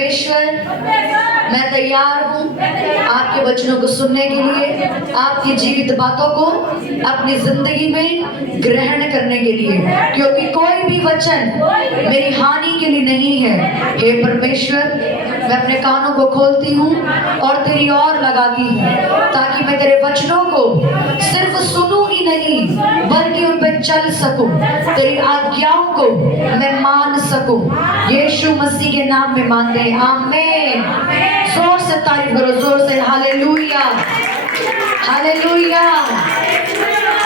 परमेश्वर मैं तैयार हूँ आपके वचनों को सुनने के लिए, आपकी जीवित बातों को अपनी जिंदगी में ग्रहण करने के लिए, क्योंकि कोई भी वचन मेरी हानि के लिए नहीं है। हे परमेश्वर, मैं अपने कानों को खोलती हूँ और तेरी ओर लगाती हूँ, ताकि मैं तेरे वचनों को सिर्फ सुनूं ही नहीं बल्कि उन पर चल सकूं, तेरी आज्ञाओं को मैं मान सकूं। यीशु मसीह के नाम में मानते हैं, आमीन। जोर से तारीफ करो, जोर से हालेलुया, हालेलुया,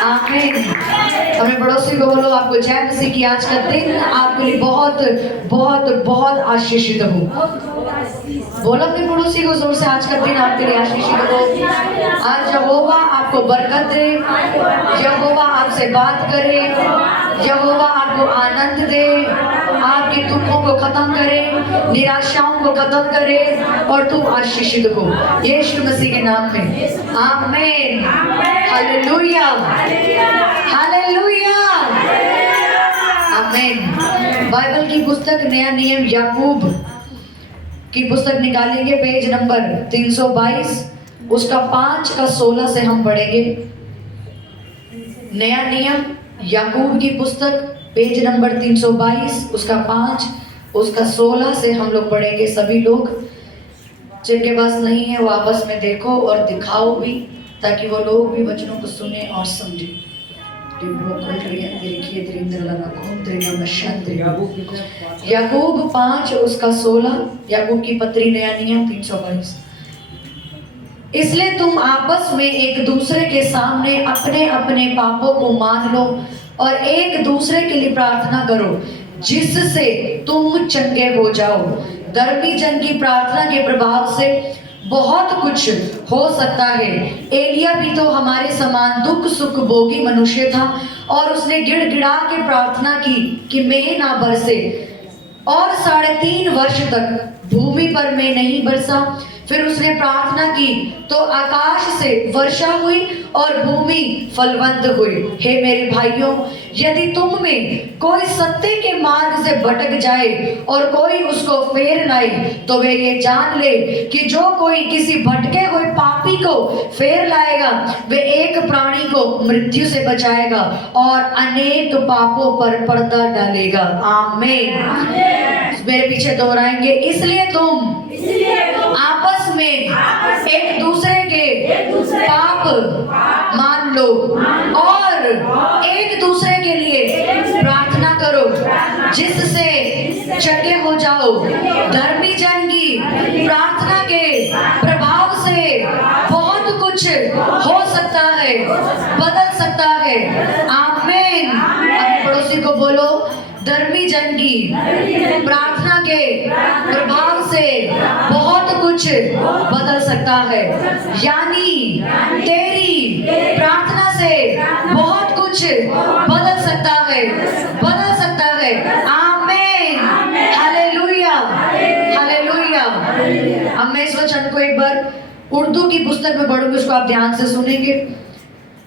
आमीन। अपने पड़ोसी को बोलो, आपको जय मसीह की आज का दिन आपके लिए बहुत बहुत बहुत आशीषित हो। बोलो अपने पड़ोसी को जोर से, आज का दिन आपके लिए आशीषित हो। आज यहोवा आपको बरकत दे, यहोवा आपसे बात करे, यहोवा आपको आनंद दे, आपके दुखों को खत्म करे, निराशाओं को खत्म करे और तू आशीषित हो यीशु मसीह के नाम में, आमीन। हालेलुया, हालेलुया, आमीन। बाइबल की पुस्तक नया नियम याकूब की पुस्तक निकालेंगे, पेज नंबर 322, उसका 5 का 16 से हम पढ़ेंगे। नया नियम याकूब की पुस्तक पेज नंबर 322, उसका 5 उसका 16 से हम लोग पढ़ेंगे। सभी लोग जिनके पास नहीं है वो आपस में देखो और दिखाओ भी, ताकि वो लोग भी वचनों को सुने और समझे। याकूब 5 उसका 16, याकूब की पत्री नया नियम 322। इसलिए तुम आपस में एक दूसरे के सामने अपने अपने पापों को मान लो और एक दूसरे के लिए प्रार्थना करो, जिससे तुम चंगे हो जाओ। धर्मी जन की प्रार्थना के प्रभाव से बहुत कुछ हो सकता है। एलिया भी तो हमारे समान दुख सुख भोगी मनुष्य था, और उसने गिड़गिड़ा के प्रार्थना की कि मेघ ना बरसे, और 3.5 वर्ष तक भूमि पर मेघ नहीं बरसा। फिर उसने प्रार्थना की तो आकाश से वर्षा हुई और भूमि फलवंत हुई। हे मेरे भाइयों, यदि तुम में कोई सत्य के मार्ग से भटक जाए और कोई उसको फेर लाए, तो वे ये जान ले कि जो कोई किसी भटके हुए पापी को फेर लाएगा, वे एक प्राणी को मृत्यु से बचाएगा और अनेक पापों पर पर्दा डालेगा। आमीन। मेरे पीछे दोहराएंगे, इसलिए तुम आपस में एक दूसरे के पाप मान लो और एक दूसरे के लिए प्रार्थना करो, जिससे चंगे हो जाओ। धर्मी जन की प्रार्थना के प्रभाव से बहुत कुछ हो सकता है, बदल सकता है। आमीन। अपने पड़ोसी को बोलो, धर्मी जन की प्रार्थना के प्रभाव से बहुत कुछ बदल सकता है। यानी तेरी प्रार्थना से बहुत कुछ बदल सकता है, बदल सकता है। आमीन, हालेलुया, हालेलुया। अब मैं इस वचन को एक बार उर्दू की पुस्तक में पढ़ूंगी, उसको आप ध्यान से सुनेंगे।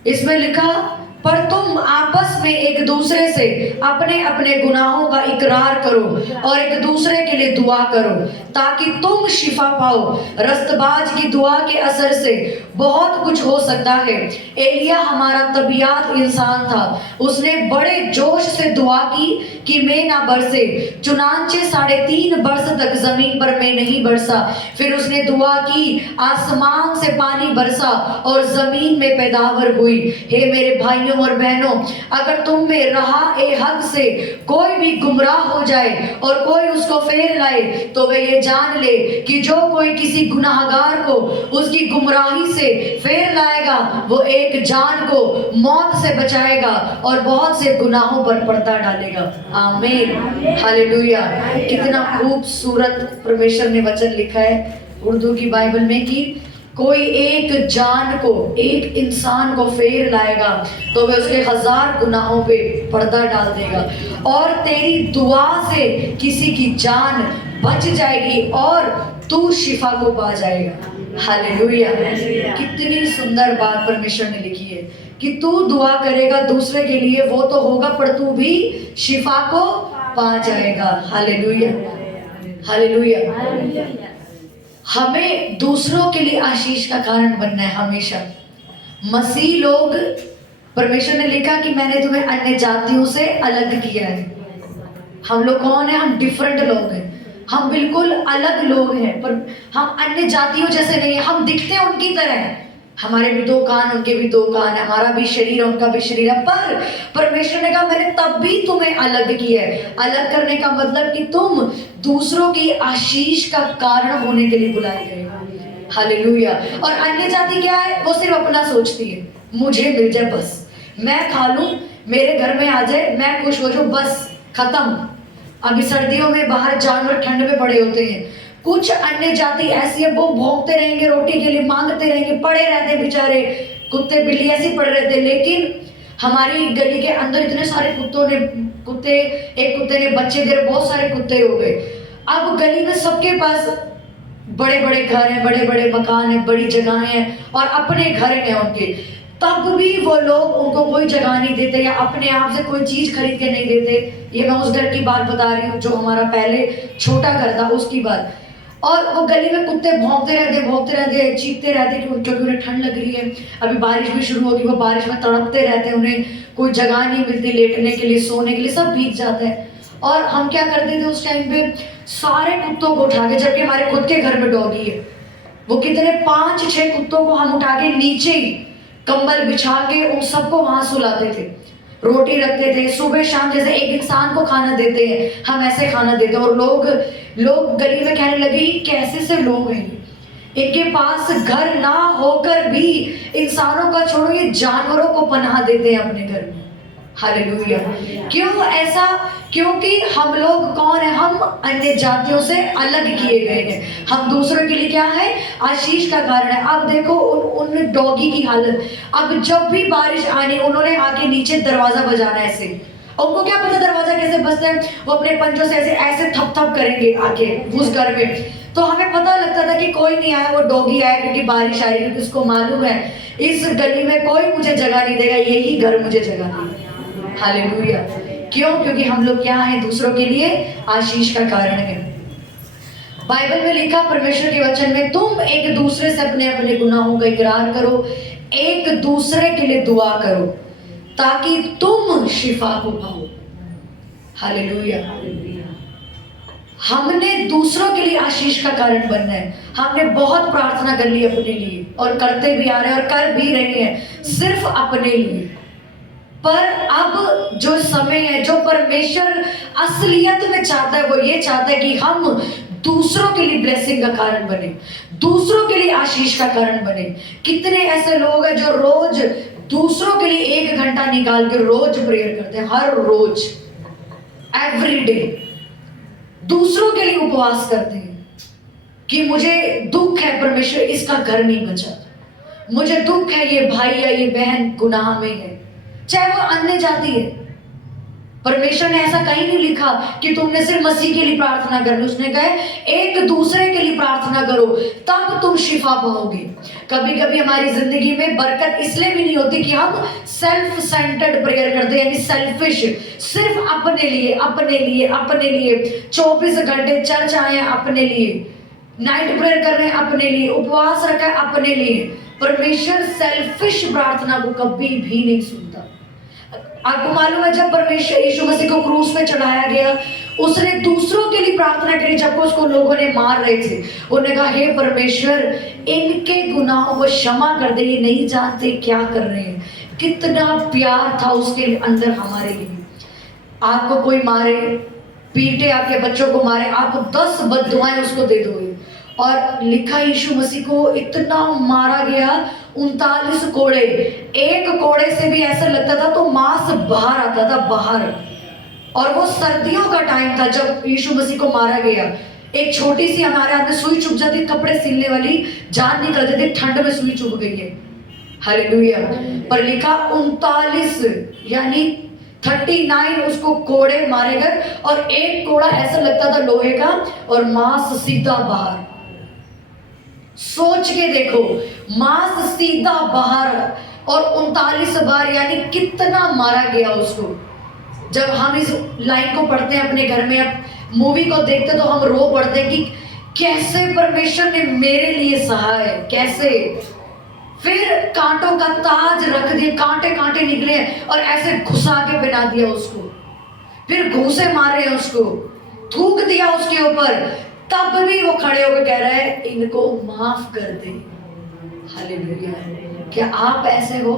इसमें लिखा, पर तुम आपस में एक दूसरे से अपने अपने गुनाहों का इकरार करो और एक दूसरे के लिए दुआ करो, ताकि तुम शिफा पाओ। रस्तबाज की दुआ के असर से बहुत कुछ हो सकता है। एलिया हमारा तबियात इंसान था, उसने बड़े जोश से दुआ की कि मेघ ना बरसे, चुनांचे 3.5 वर्ष तक जमीन पर मेघ नहीं बरसा। फिर उसने दुआ की, आसमान से पानी बरसा और जमीन में पैदावार हुई। हे मेरे भाइयों और बहनों, अगर तुम में रहा ए हक से कोई भी गुमराह हो जाए और कोई उसको फेर लाए, तो वे ये जान ले कि जो कोई किसी गुनाहगार को उसकी गुमराही से फेर लाएगा, वो एक जान को मौत से बचाएगा और बहुत से गुनाहों पर पर्दा डालेगा। आमीन, हालेलुया। कितना खूबसूरत परमेश्वर ने वचन लिखा है उर्दू की बाइबल में कि कोई एक जान को, एक इंसान को फेर लाएगा तो वह उसके 1000 गुनाहों पे पर्दा डाल देगा, और तेरी दुआ से किसी की जान बच जाएगी और तू शिफा को पा जाएगा। हालेलुया। कितनी सुंदर बात परमेश्वर ने लिखी है कि तू दुआ करेगा दूसरे के लिए, वो तो होगा, पर तू भी शिफा को पा जाएगा। हालेलुया। हालेलुया। हमें दूसरों के लिए आशीष का कारण बनना है हमेशा। मसीह लोग, परमेश्वर ने लिखा कि मैंने तुम्हें अन्य जातियों से अलग किया है। हम लोग कौन है? हम डिफरेंट लोग हैं, हम बिल्कुल अलग लोग हैं, पर हम अन्य जातियों जैसे नहीं है। हम दिखते हैं उनकी तरह हैं, हमारे भी 2 कान उनके भी 2 कान है, हमारा भी शरीर उनका भी शरीर है, पर परमेश्वर ने कहा मैंने तब भी तुम्हें अलग किया है। अलग करने का मतलब कि तुम दूसरों की आशीष का कारण होने के लिए बुलाए गए। हालेलुया। और अन्य जाति क्या है? वो सिर्फ अपना सोचती है, मुझे मिल जाए बस, मैं खा लूं, मेरे घर में आ जाए, मैं खुश हो जाऊं, बस खत्म। अभी सर्दियों में बाहर जानवर ठंड में पड़े होते हैं। कुछ अन्य जाति ऐसी है, वो भौंकते रहेंगे, रोटी के लिए मांगते रहेंगे, पड़े रहते हैं बेचारे, कुत्ते बिल्ली ऐसे ही पड़े रहते हैं। लेकिन हमारी गली के अंदर इतने सारे एक कुत्ते ने बच्चे दे, बहुत सारे कुत्ते हो गए। अब गली में सबके पास बड़े बड़े घर हैं, बड़े बड़े मकान हैं, बड़ी जगहें हैं और अपने घर हैं उनके, तब भी वो लोग उनको कोई जगह नहीं देते या अपने आप से कोई चीज खरीद के नहीं देते। ये मैं उस घर की बात बता रही हूँ जो हमारा पहले छोटा घर था, उसकी बात। और वो गली में कुत्ते भौंकते रहते, चीखते रहते क्योंकि उन्हें ठंड लग रही है। अभी बारिश भी शुरू होगी, वो बारिश में तड़पते रहते हैं, उन्हें कोई जगह नहीं मिलती लेटने के लिए, सोने के लिए, सब भीग जाते हैं। और हम क्या करते थे उस टाइम पे? सारे कुत्तों को उठा के, जबकि हमारे खुद के घर में डॉगी है, वो कितने 5-6 कुत्तों को हम उठा के नीचे ही कंबल बिछा के उन सबको वहां सुलाते थे, रोटी रखते थे, सुबह शाम जैसे एक इंसान को खाना देते हैं हम ऐसे खाना देते। और लोग गली में कहने लगे कैसे से लोग हैं, इनके पास घर ना होकर भी इंसानों का छोड़ो, ये जानवरों को पनाह देते हैं अपने घर में। हालेलुया। क्यों ऐसा? क्योंकि हम लोग कौन है? हम अन्य जातियों से अलग किए गए हैं। हम दूसरों के लिए क्या है? आशीष का कारण है। अब देखो उन डॉगी की हालत। अब जब भी बारिश आनी, उन्होंने आके नीचे दरवाजा बजाना ऐसे। उनको क्या पता दरवाजा कैसे बजता है? वो अपने पंजों से ऐसे थप थप करेंगे आके उस घर में। तो हमें पता लगता था कि कोई नहीं आया, वो डॉगी आया क्योंकि बारिश आ रही है, क्योंकि उसको मालूम है इस गली में कोई मुझे जगह नहीं देगा, यही घर मुझे जगह देगा। हालेलुया। क्यों? क्योंकि हम लोग क्या हैं? दूसरों के लिए आशीष का कारण है। बाइबल में लिखा, परमेश्वर के वचन में, तुम एक दूसरे से अपने अपने गुनाहों का इकरार करो, एक दूसरे के लिए दुआ करो ताकि तुम शिफा को पाओ। हालेलुया। हमने दूसरों के लिए आशीष का कारण बनना है। हमने बहुत प्रार्थना कर ली अपने लिए और करते भी आ रहे हैं और कर भी रहे हैं सिर्फ अपने लिए। पर अब जो समय है, जो परमेश्वर असलियत में चाहता है, वो ये चाहता है कि हम दूसरों के लिए ब्लेसिंग का कारण बने, दूसरों के लिए आशीष का कारण बने। कितने ऐसे लोग हैं जो रोज दूसरों के लिए 1 घंटा निकाल के रोज प्रेयर करते हैं, हर रोज, एवरी डे दूसरों के लिए उपवास करते हैं कि मुझे दुख है परमेश्वर इसका घर नहीं बचा, मुझे दुख है ये भाई या ये बहन गुनाह में है, चाहे वो अन्य जाति है। परमेश्वर ने ऐसा कहीं नहीं लिखा कि तुमने सिर्फ मसीह के लिए प्रार्थना करनी, उसने कहा एक दूसरे के लिए प्रार्थना करो तब तुम शिफा पाओगे। कभी कभी हमारी जिंदगी में बरकत इसलिए भी नहीं होती कि हम सेल्फ सेंटर्ड प्रेयर करते हैं, यानी सेल्फिश, सिर्फ अपने लिए अपने लिए अपने लिए, 24 घंटे चर्च आए हैं अपने लिए, नाइट प्रेयर कर रहे हैं अपने लिए, उपवास रखा है अपने लिए। परमेश्वर सेल्फिश प्रार्थना को कभी भी नहीं सुनता। आपको मालूम है जब परमेश्वर यीशु मसीह को क्रूस पे चढ़ाया गया, उसने दूसरों के लिए प्रार्थना करी। जब उसको लोगों ने मार रहे थे, उन्होंने कहा हे परमेश्वर इनके गुनाहों को क्षमा कर दे, ये नहीं जानते क्या कर रहे हैं। कितना प्यार था उसके अंदर हमारे लिए। आपको कोई मारे, पीटे, आपके बच्चों को मारे, आप 10 बद्दुआएं उसको दे दोगे। और लिखा यीशु मसीह को इतना मारा गया, 39 कोड़े, एक कोड़े से भी ऐसा लगता था तो मांस बाहर आता था, बाहर। और वो सर्दियों का टाइम था जब यीशु मसीह को मारा गया। एक छोटी सी हमारे हाथ में सुई चुभ जाती, कपड़े सिलने वाली, जान निकल जाती, ठंड में सुई चुभ गई है। हालेलुया। पर लिखा 39 यानी 39 उसको कोड़े मारे गए और एक कोड़ा ऐसा लगता था लोहे का और मांस सीधा बाहर। सोच के देखो, मांस सीधा बाहर और 39 बार, यानी कितना मारा गया उसको। जब हम इस लाइन को पढ़ते हैं अपने घर में, मूवी को देखते तो हम रो पड़ते कि कैसे परमेश्वर ने मेरे लिए सहा है, कैसे। फिर कांटों का ताज रख दिए, कांटे कांटे निकले और ऐसे घुसा के पहना दिया उसको, फिर घूंसे मारे उसको, थूक दिया उसके ऊपर, तब भी वो खड़े होकर कह रहे हैं इनको माफ कर दे। हालेलुया। क्या आप ऐसे हो?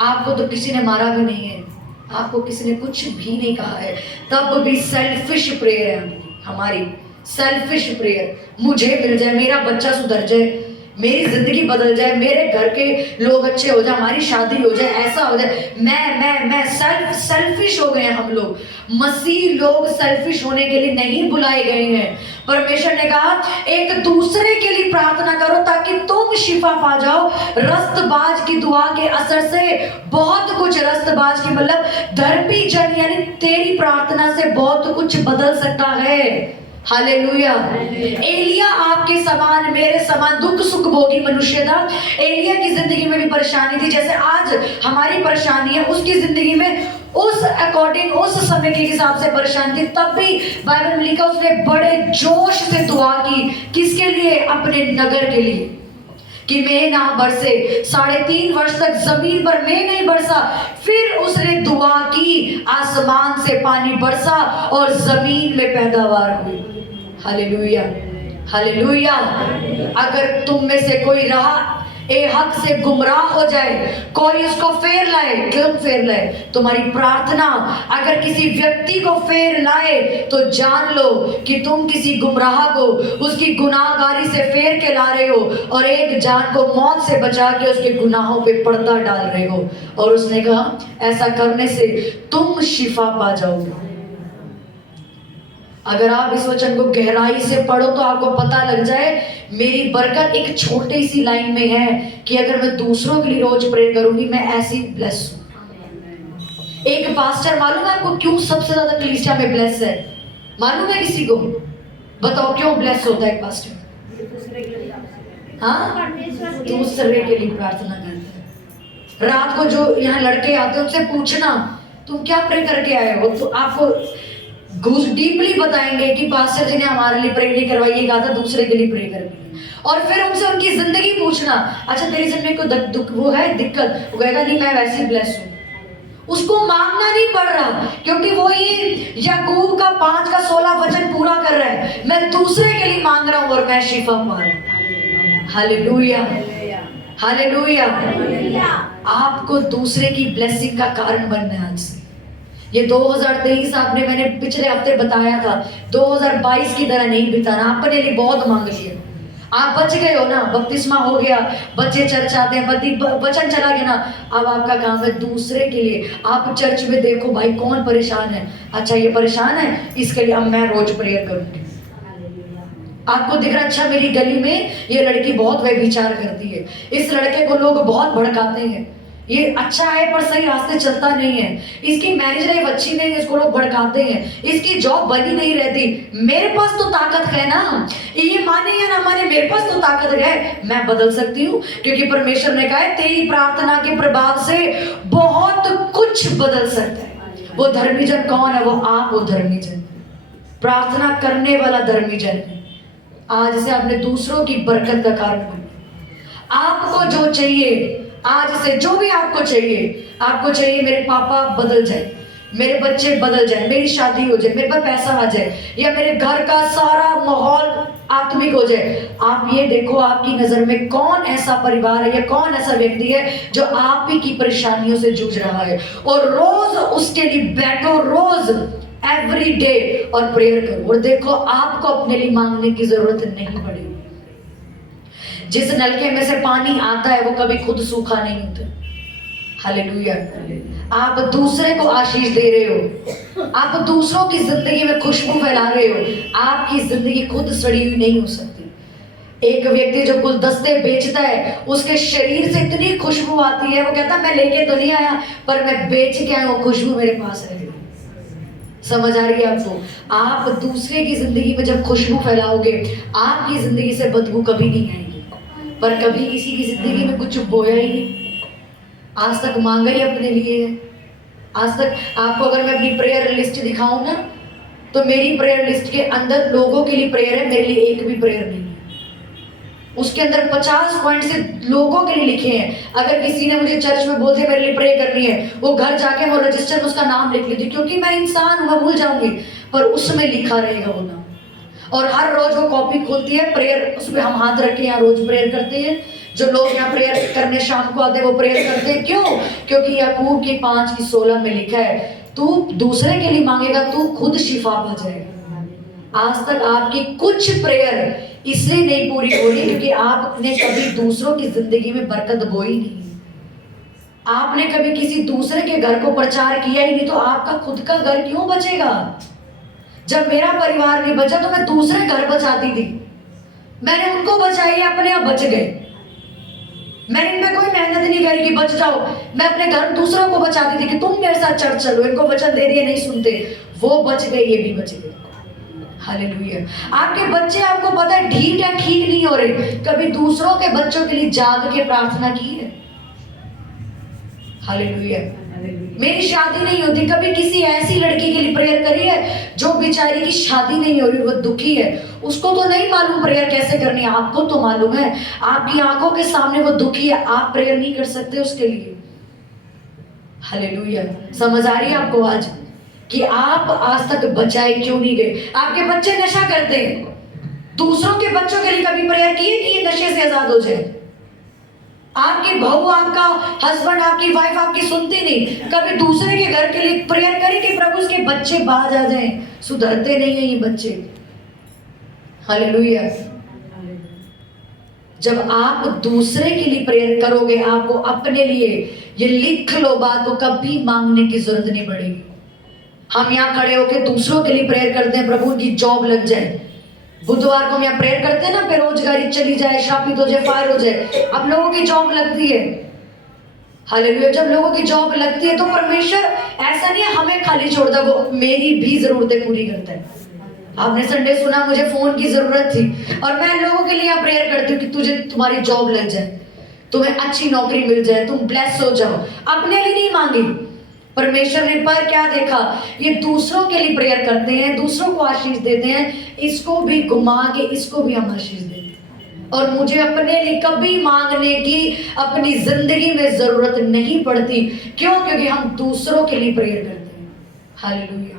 आपको तो किसी ने मारा भी नहीं है, आपको किसी ने कुछ भी नहीं कहा है, तब भी सेल्फिश प्रेयर है हमारी, सेल्फिश प्रेयर। मुझे मिल जाए, मेरा बच्चा सुधर जाए, मेरी जिंदगी बदल जाए, मेरे घर के लोग अच्छे हो जाए, हमारी शादी हो जाए, ऐसा हो जाए, मैं सेल्फिश हो गए हैं हम लोग। मसीह लोग सेल्फिश होने के लिए नहीं बुलाए गए हैं। परमेश्वर ने कहा एक दूसरे के लिए प्रार्थना करो ताकि तुम शिफा पा जाओ। रस्तबाज की दुआ के असर से बहुत कुछ, रस्तबाज की मतलब धर्मी जन यानी तेरी प्रार्थना से बहुत कुछ बदल सकता है। हालेलुया। एलिया आपके समान, मेरे समान दुख सुख भोगी मनुष्य था। एलिया की जिंदगी में भी परेशानी थी, जैसे आज हमारी परेशानी है, उसकी जिंदगी में उस अकॉर्डिंग, उस समय के हिसाब से परेशानी थी। तब भी बाइबल में लिखा उसने बड़े जोश से दुआ की। किसके लिए? अपने नगर के लिए, कि मैं ना बरसे। 3.5 वर्ष तक जमीन पर मैं नहीं बरसा। फिर उसने दुआ की, आसमान से पानी बरसा और जमीन में पैदावार हुई। Hallelujah, hallelujah. अगर तुम में से कोई राह ए हक से गुमराह हो जाए, कोई उसको फेर लाए, क्यों फेर लाए? तुम्हारी प्रार्थना अगर किसी व्यक्ति को फेर लाए तो जान लो कि तुम किसी गुमराह को उसकी गुनाहगारी से फेर के ला रहे हो और एक जान को मौत से बचा के उसके गुनाहों पे पर्दा डाल रहे हो। और उसने कहा ऐसा करने से तुम शिफा पा जाओगे। अगर आप इस वचन को गहराई से पढ़ो तो आपको पता लग जाए मेरी बरकत एक छोटी सी लाइन में है कि अगर मैं दूसरों के लिए रोज प्रे करूंगी मैं ऐसी ब्लेस हूं। एक पास्टर मालूम है आपको क्यों सबसे ज्यादा कलीसिया में ब्लेस है? मालूम है किसी को? बताओ क्यों ब्लेस होता है एक पास्टर? हाँ, दूसरे के लिए प्रार्थना करते हैं। रात को जो यहाँ लड़के आते हैं उनसे पूछना तुम क्या प्रे करके आए हो, तो आपको घुस डीपली बताएंगे कि पास्टर जी ने हमारे लिए प्रे नहीं करवाई, ये कहा था दूसरे के लिए प्रे करनी। और फिर उनसे उनकी जिंदगी पूछना, अच्छा तेरी जिंदगी को दुख वो है, दिक्कत? वो कहेगा नहीं मैं वैसे ही ब्लेस हूँ। उसको मांगना नहीं पड़ रहा, क्योंकि वो ये याकूब का 5:16 वचन पूरा कर रहा है, मैं दूसरे के लिए मांग रहा हूँ और मैं शिफा पा रहा हूँ। Hallelujah, hallelujah. आपको दूसरे की ब्लेसिंग का कारण बनना है आज से। ये 2023 आपने, मैंने पिछले हफ्ते बताया था, 2022 की तरह नहीं बिताना। अपने लिए बहुत मांग लिए, आप बच गए हो ना, बपतिस्मा हो गया, बच्चे चर्च आते हैं, पति वचन चला गया ना, अब आपका काम है दूसरे के लिए। आप चर्च में देखो भाई कौन परेशान है, अच्छा ये परेशान है, इसके लिए अब मैं रोज प्रेयर करूंगी। आपको दिख रहा अच्छा मेरी गली में ये लड़की बहुत व्यभिचार करती है, इस लड़के को लोग बहुत भड़काते हैं, ये अच्छा है पर सही रास्ते चलता नहीं है, इसकी मैरिज लाइफ अच्छी नहीं है, इसको लोग भड़काते हैं, इसकी जॉब बनी नहीं रहती। मेरे पास तो ताकत है ना, ये माने या ना माने मेरे पास तो ताकत है, मैं बदल सकती हूँ, क्योंकि परमेश्वर ने कहा है तेरी प्रार्थना के प्रभाव से बहुत कुछ बदल सकता है। वो धर्मी जन कौन है? वो आप हो धर्मी जन, प्रार्थना करने वाला धर्मी जन। आज से आपने दूसरों की बरकत का कारण बने। आपको जो चाहिए, आज से जो भी आपको चाहिए मेरे पापा बदल जाए, मेरे बच्चे बदल जाए, मेरी शादी हो जाए, मेरे पास पैसा आ जाए, या मेरे घर का सारा माहौल आत्मिक हो जाए। आप ये देखो आपकी नजर में कौन ऐसा परिवार है या कौन ऐसा व्यक्ति है जो आप ही की परेशानियों से जूझ रहा है, और रोज उसके लिए बैठो, रोज एवरी डे और प्रेयर करो, और देखो आपको अपने लिए मांगने की जरूरत नहीं पड़ेगी। जिस नलके में से पानी आता है वो कभी खुद सूखा नहीं होता। हालेलुया। आप दूसरे को आशीष दे रहे हो, आप दूसरों की जिंदगी में खुशबू फैला रहे हो, आपकी जिंदगी खुद सड़ी हुई नहीं हो सकती। एक व्यक्ति जो गुलदस्ते बेचता है उसके शरीर से इतनी खुशबू आती है, वो कहता मैं लेके तो नहीं आया पर मैं बेच के आया, वो खुशबू मेरे पास है। समझ आ रही है आपको? आप दूसरे की जिंदगी में जब खुशबू फैलाओगे आपकी जिंदगी से बदबू कभी नहीं आएगी। पर कभी किसी की जिंदगी में कुछ बोया ही नहीं, आज तक मांगा ही अपने लिए। आज तक आपको अगर मैं अपनी प्रेयर लिस्ट दिखाऊं ना, तो मेरी प्रेयर लिस्ट के अंदर लोगों के लिए प्रेयर है, मेरे लिए एक भी प्रेयर नहीं है। उसके अंदर 50 पॉइंट से लोगों के लिए लिखे हैं। अगर किसी ने मुझे चर्च में बोल दिया मेरे लिए प्रे करनी है, वो घर जाके वो रजिस्टर में उसका नाम लिख लीजिए, क्योंकि मैं इंसान हूं, मैं भूल जाऊंगी, पर उसमें लिखा रहेगा वो नाम। और हर रोज वो कॉपी खोलती है, प्रेयर उस पर हम हाथ रख के यहाँ रोज प्रेयर करते हैं। जो लोग यहाँ प्रेयर करने शाम को आते हैं वो प्रेयर करते हैं। क्यों? क्योंकि याकूब की 5:16 में लिखा है, तू दूसरे के लिए मांगेगा, तू खुद शिफा पा जाएगा। आज तक आपकी कुछ प्रेयर इसलिए नहीं पूरी हो रही क्योंकि आपने कभी दूसरों की जिंदगी में बरकत बोई नहीं, आपने कभी किसी दूसरे के घर को प्रचार किया ही नहीं, तो आपका खुद का घर क्यों बचेगा? जब मेरा परिवार नहीं बचा तो मैं दूसरे घर बचाती थी, मैंने उनको बचाई, अपने आप बच गए। मैंने इनमें कोई मेहनत नहीं करी कि बच जाओ, मैं अपने घर दूसरों को बचाती थी कि तुम मेरे साथ चर्च चलो, इनको वचन दे दिए नहीं सुनते, वो बच गए, ये भी बच गए। हालेलुया। आपके बच्चे, आपको पता है ठीक है, ठीक नहीं हो रहे, कभी दूसरों के बच्चों के लिए जाग के प्रार्थना की है? हालेलुया। मेरी शादी नहीं होती, कभी किसी ऐसी लड़की के लिए प्रेयर करी है जो बेचारी की शादी नहीं हो रही, वो दुखी है, उसको तो नहीं मालूम प्रेयर कैसे करनी है, आपको तो मालूम है, आपकी आंखों के सामने वो दुखी है, आप प्रेयर नहीं कर सकते उसके लिए? हालेलुया। समझ आ रही है आपको आज कि आप आज तक बचाए क्यों नहीं गए? आपके बच्चे नशा करते हैं, दूसरों के बच्चों के लिए कभी प्रेयर किए कि ये नशे से आजाद हो जाए? आपकी बहू, आपका हस्बैंड, आपकी वाइफ आपकी सुनती नहीं, कभी दूसरे के घर के लिए प्रेयर करें कि प्रभु उसके बच्चे बाहर आ जाएं, सुधरते नहीं है ये बच्चे। हालेलुया। जब आप दूसरे के लिए प्रेयर करोगे, आपको अपने लिए, ये लिख लो बात को, कभी मांगने की जरूरत नहीं पड़ेगी। हम यहाँ खड़े होकर दूसरों के लिए प्रेयर करते हैं, प्रभु की जॉब लग जाए। बुधवार को हम यहाँ प्रेयर करते हैं ना, बेरोजगारी चली जाए, शापित हो जाए, फायर हो जाए। अब लोगों की जॉब लगती है। हालेलुया। जब लोगों की जॉब लगती है तो परमेश्वर ऐसा नहीं है हमें खाली छोड़ दे, वो मेरी भी जरूरतें पूरी करता है। आपने संडे सुना, मुझे फोन की जरूरत थी और मैं लोगों के लिए यहाँ प्रेयर करती हूँ कि तुझे तुम्हारी जॉब लग जाए, तुम्हें अच्छी नौकरी मिल जाए, तुम ब्लेस हो जाओ। अपने लिए नहीं मांगी परमेश्वर ने, पर क्या देखा, ये दूसरों के लिए प्रेयर करते हैं, दूसरों को आशीष देते हैं, इसको भी घुमा के इसको भी हम आशीष देते हैं। और मुझे अपने लिए कभी मांगने की अपनी जिंदगी में जरूरत नहीं पड़ती। क्यों? क्योंकि हम दूसरों के लिए प्रेयर करते हैं। हालेलुया।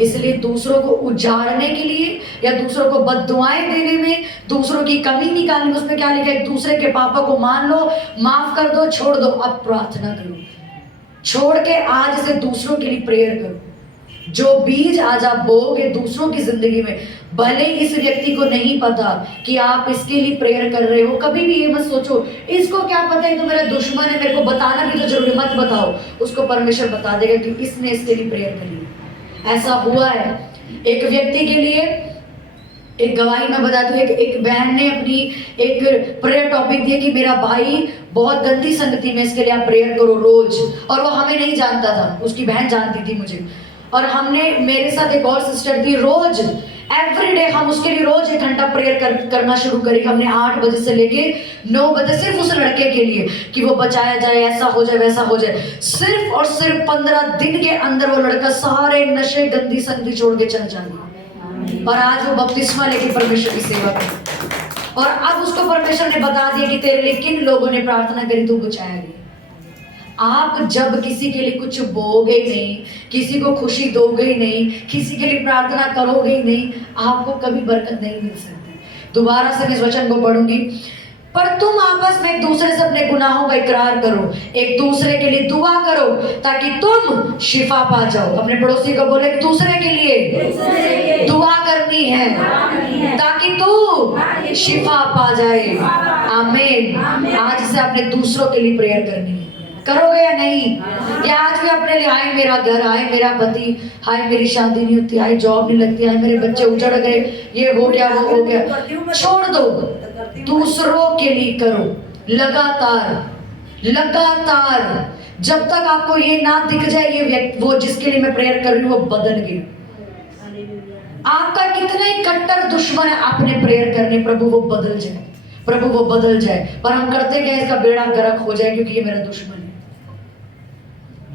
इसलिए दूसरों को उजाड़ने के लिए या दूसरों को बद्दुआएं देने में, दूसरों की कमी निकालने में, उसमें क्या लिखा है? एक दूसरे के पापों को मान लो, माफ कर दो, छोड़ दो। अब प्रार्थना करो, छोड़ के आज से दूसरों के लिए प्रेयर करो। जो बीज आज आप बोओगे दूसरों की जिंदगी में, भले इस व्यक्ति को नहीं पता कि आप इसके लिए प्रेयर कर रहे हो, कभी भी ये मत सोचो इसको क्या पता है, तो मेरा दुश्मन है, मेरे को बताना भी तो जरूरी, मत बताओ। उसको परमेश्वर बता देगा कि इसने इसके लिए प्रेयर करी। ऐसा हुआ है एक व्यक्ति के लिए। एक गवाही मैं बताती हूँ, एक बहन ने अपनी एक प्रेयर टॉपिक दिया कि मेरा भाई बहुत गंदी संगति में, इसके लिए आप प्रेयर करो रोज। और वो हमें नहीं जानता था, उसकी बहन जानती थी मुझे। और हमने, मेरे साथ एक और सिस्टर थी, रोज एवरीडे हम उसके लिए रोज 1 घंटा प्रेयर करना शुरू करी। हमने 8 बजे से लेके 9 बजे सिर्फ उस लड़के के लिए कि वो बचाया जाए, ऐसा हो जाए, वैसा हो जाए। सिर्फ और सिर्फ 15 दिन के अंदर वो लड़का सारे नशे, गंदी संगति छोड़ के चल जाएगा। और आज वो बपतिस्मा लेके परमेश्वर की सेवा करे। और अब उसको परमेश्वर ने बता दिया कि तेरे लिए किन लोगों ने प्रार्थना करी, तू बचाया गया। आप जब किसी के लिए कुछ बोगे नहीं, किसी को खुशी दोगे ही नहीं, किसी के लिए प्रार्थना करोगे ही नहीं, आपको कभी बरकत नहीं मिल सकती। दोबारा से मैं इस वचन को पढ़ूंगी। पर तुम आपस में एक दूसरे से अपने गुनाहों का इकरार करो, एक दूसरे के लिए दुआ करो ताकि तुम शिफा पा जाओ। अपने पड़ोसी को बोले, एक दूसरे के लिए दुआ करनी है ताकि तू शिफा पा जाए। आमीन। आज से आपने दूसरों के लिए प्रेयर करनी है। करोगे या नहीं? या आज भी अपने लिए, हाय मेरा घर, हाय मेरा पति, हाय मेरी शादी नहीं होती, हाय जॉब नहीं लगती, हाय मेरे बच्चे उजड़ गए, ये हो गया, वो हो गया। छोड़ दो, दूसरों के लिए करो। लगातार लगातार, जब तक आपको ये ना दिख जाए ये व्यक्ति, वो जिसके लिए मैं प्रेयर कर रही हूँ वो बदल गया। आपका कितना ही कट्टर दुश्मन है, आपने प्रेयर करने, प्रभु वो बदल जाए, प्रभु वो बदल जाए। पर हम करते क्या, इसका बेड़ा गर्क हो जाए क्योंकि ये मेरा दुश्मन है,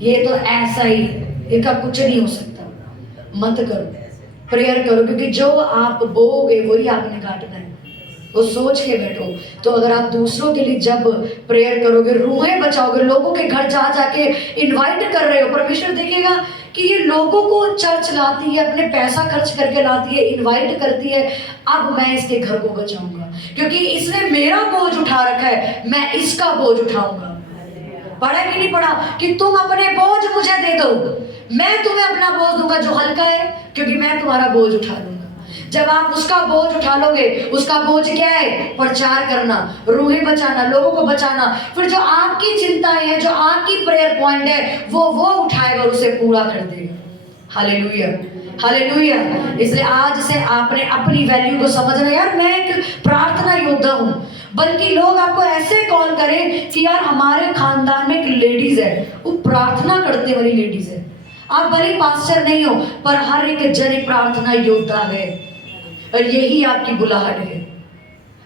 ये तो ऐसा ही है, इसका कुछ नहीं हो सकता। मत करो। प्रेयर करो, क्योंकि जो आप बोओगे वही आपने काटना है, वो सोच के बैठो। तो अगर आप दूसरों के लिए जब प्रेयर करोगे, रूहें बचाओगे, लोगों के घर जा जाके इनवाइट कर रहे हो, परमेश्वर देखेगा कि ये लोगों को चर्च लाती है, अपने पैसा खर्च करके लाती है, इनवाइट करती है, अब मैं इसके घर को बचाऊंगा, क्योंकि इसने मेरा बोझ उठा रखा है, मैं इसका बोझ उठाऊंगा। पढ़ा कि नहीं पढ़ा कि तुम अपने बोझ मुझे दे दो, मैं तुम्हें अपना बोझ दूंगा जो हल्का है, क्योंकि मैं तुम्हारा बोझ उठा लूंगा। जब आप उसका बोझ उठा लोगे, उसका बोझ क्या है? प्रचार करना, रूहें बचाना, लोगों को बचाना। फिर जो आपकी चिंताएं हैं, जो आपकी प्रेयर पॉइंट है, वो उठाएगा और उसे पूरा कर देगा। Hallelujah, hallelujah. इसलिए आज से आपने अपनी वैल्यू को समझना, यार मैं एक प्रार्थना योद्धा हूँ। बल्कि लोग आपको ऐसे कॉल करें कि यार हमारे खानदान में एक लेडीज है, वो प्रार्थना करते वाली लेडीज है। आप भले पास्टर नहीं हो, पर हर एक जन एक प्रार्थना योद्धा है, और यही आपकी बुलाहट है।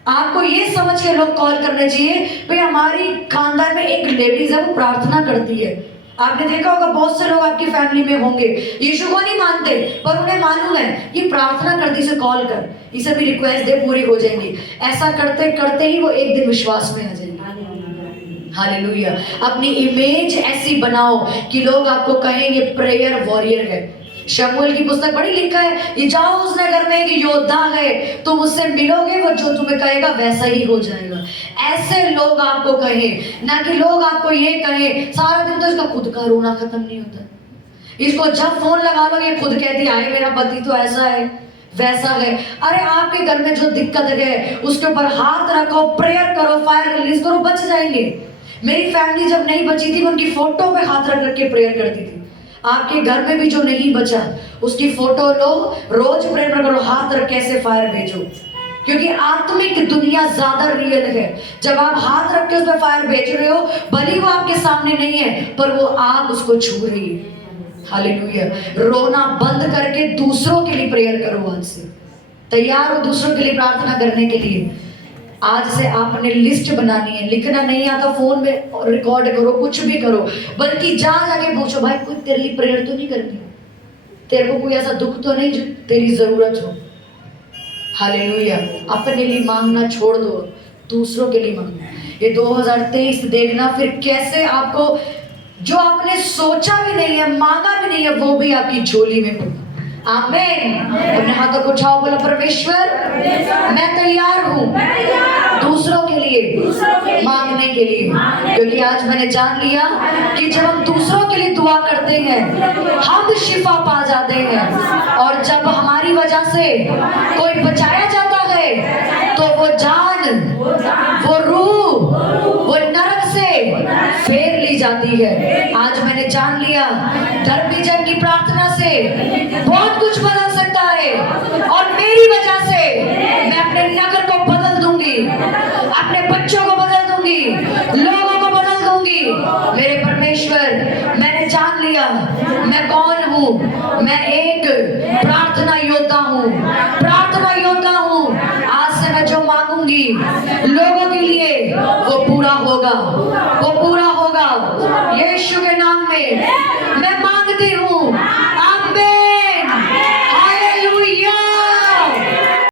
आपको ये समझ के लोग कॉल करने चाहिए, भाई हमारी खानदान में एक लेडीज है, वो प्रार्थना करती है। आपने देखा होगा बहुत से लोग आपकी फैमिली में होंगे, यीशु को नहीं मानते, पर उन्हें मालूम है ये प्रार्थना करती, इसे कॉल कर, इसे भी रिक्वेस्ट दे, पूरी हो जाएंगी। ऐसा करते करते ही वो एक दिन विश्वास में आ जाएंगे। हालेलुया। अपनी इमेज ऐसी बनाओ कि लोग आपको कहेंगे प्रेयर वॉरियर है। शमूएल की पुस्तक बड़ी लिखा है, ये जाओ उस नगर में एक योद्धा है, तुम उससे मिलोगे, वो जो तुम्हें कहेगा वैसा ही हो जाएगा। ऐसे लोग आपको कहें, ना कि लोग आपको ये कहें सारा दिन तो इसका खुद का रोना खत्म नहीं होता, इसको जब फोन लगा लो ये खुद कहती है मेरा पति तो ऐसा है वैसा है। अरे आपके घर में जो दिक्कत है उसके ऊपर हाथ रखो, प्रेयर करो, फायर रिलीज करो, बच जाएंगे। मेरी फैमिली जब नहीं बची थी, उनकी फोटो पे हाथ रख रख के प्रेयर करती थी। आपके घर में भी जो नहीं बचा उसकी फोटो लो, रोज प्रेयर करो, हाथ रख कैसे फायर भेजो, क्योंकि आत्मिक दुनिया ज्यादा रियल है। जब आप हाथ रख के उस पर फायर भेज रहे हो, भले वो आपके सामने नहीं है, पर वो आग उसको छू रही है। हालेलुया। रोना बंद करके दूसरों के लिए प्रेयर करो। आज से तैयार हो दूसरों के लिए प्रार्थना करने के लिए। आज से आपने लिस्ट बनानी है, लिखना नहीं आता फोन में रिकॉर्ड करो, कुछ भी करो, बल्कि जा जाके पूछो भाई कोई तेरे लिए प्रेयर तो नहीं करनी, तेरे को कोई ऐसा दुख तो नहीं जो तेरी जरूरत हो। हालेलुया। अपने लिए मांगना छोड़ दो, दूसरों के लिए मांगना। ये 2023 देखना फिर कैसे आपको जो आपने सोचा भी नहीं है, मांगा भी नहीं है, वो भी आपकी झोली में होगा। आमीन। अपने हाथों को उठाओ, बोलो परमेश्वर मैं तैयार हूँ दूसरों के लिए मांगने के लिए, क्योंकि आज मैंने जान लिया कि जब हम दूसरों के लिए दुआ करते हैं हम शिफा पा जाते हैं, और जब हमारी वजह से कोई बचाया जाता है तो वो जान, वो रूह, वो नरक से फेर ली जाती है। आज मैंने जान लिया धर्मी जन की प्रार्थना से बहुत कुछ बदल सकता है, और मेरी वजह से मैं अपने नगर को बदल दूंगी, अपने बच्चों को बदल दूंगी, लोगों को बदल दूंगी। मेरे परमेश्वर, मैंने जान लिया मैं कौन हूँ, मैं एक प्रार्थना योद्धा हूँ, प्रार्थना योद्धा हूँ। आज से मैं जो मांगूंगी लोगों के लिए वो पूरा होगा, वो पूरा होगा। यीशु के नाम में मैं मांगती हूँ,